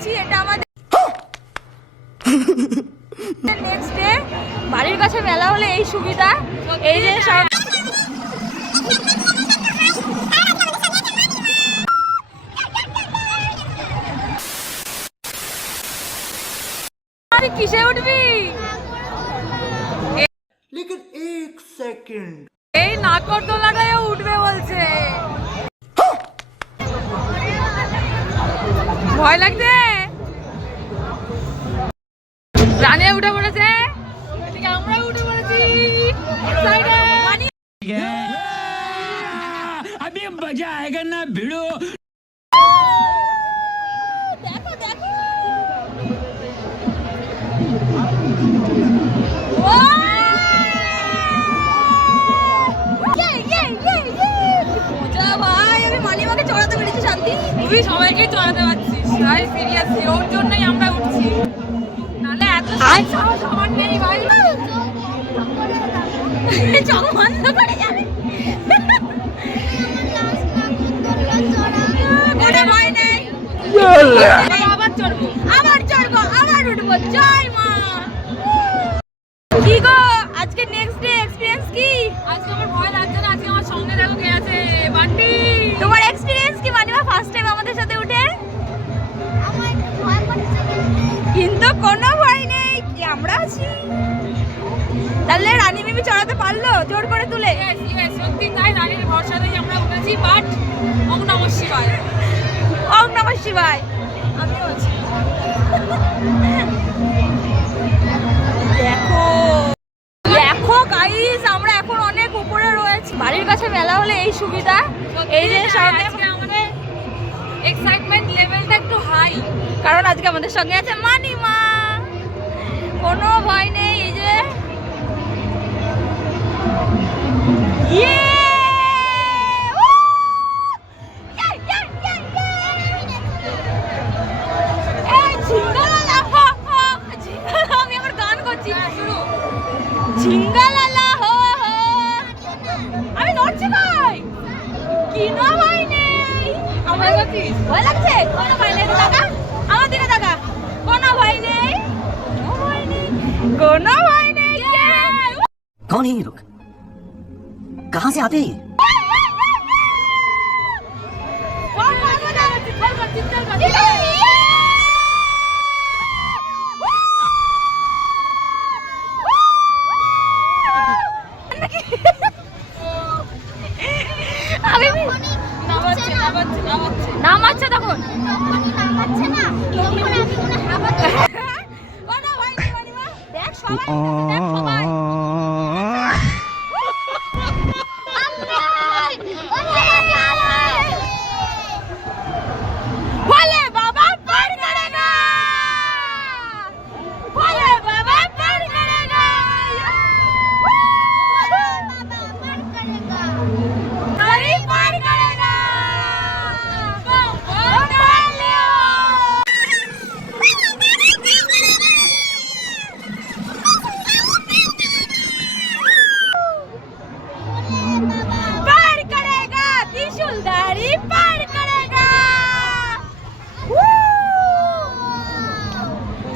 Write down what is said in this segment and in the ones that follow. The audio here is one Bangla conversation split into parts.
নিয়েছি এটা আমাদের নেক্সট ডে বাড়ির কাছে মেলা হলে এই সুবিধা এই যে সব কিসে উঠবি? উঠবে বলছে। ভয় লাগছে? রানিয়া উঠে পড়েছে এদিকে আমরা উঠে পড়েছি Excited! अभी मजा आएगा ना भिड़ो দেখো দেখো ও ইয়ে ইয়ে ইয়ে ইয়ে মজা ভাই আমি মালিমাকে চড়াতে পেরেছি শান্তি তুই সবাইকে চড়াতে পারছিস ভাই সিরিয়াসলি ওর জন্যই আমরা উঠছি ভাই চোখ বন্ধ করে যাবে আবার চড়বো। আবার চড়বো আবার উঠবো। জয় তাহলে রানী মিমি চড়াতে পারল? জোর করে তুলে। সত্যি তাই রানীর ভরসাতেই আমরা উঠেছি বাট ওম নম শিবায়। ওম নম শিবায়। আমিও আছি। দেখো। দেখো গাইস আমরা এখন অনেক উপরে রয়েছি। বাড়ির কাছে মেলা হলে এই সুবিধা। এই যে আমাদের এক্সাইটমেন্ট লেভেলটা একটু হাই কারণ আজকে আমাদের সঙ্গে আছে মানিমা। কোনো ভয় নেই এই যে। ঝিঙ্গালালা হো হো আমি করছি। শুরু হো হো আমি নড়ছি ভাই কি ভাই নেই। আমার কাছে ভয় লাগছে? কোনো ভয় নেই। দাদা আমার দিকে দাদা কোনো ভয় নেই। কোনো নেই কোনো ভয় নেই कौन है ये लोग कहाँ से आते हैं ये? বল বাজা চিৎকার কর চিৎকার কর আমি নামাচ্ছে নামাচ্ছে দেখ সবাই দেখ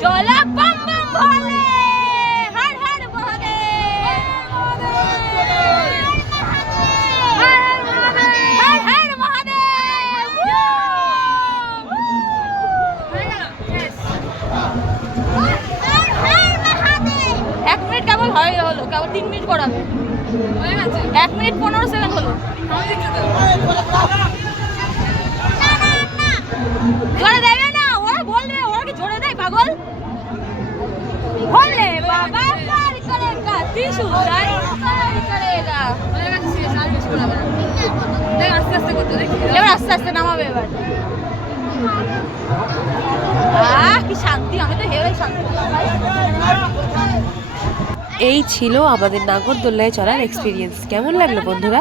চলো বম বম ভোলে হর হর মহাদেব হর হর মহাদেব এক মিনিট কেবল হয় হলো কেবল তিন মিনিট করাবে এক মিনিট পনেরো সেকেন্ড হলো। এই ছিল আমাদের নাগরদোল্লায় চলার এক্সপিরিয়েন্স কেমন লাগল বন্ধুরা?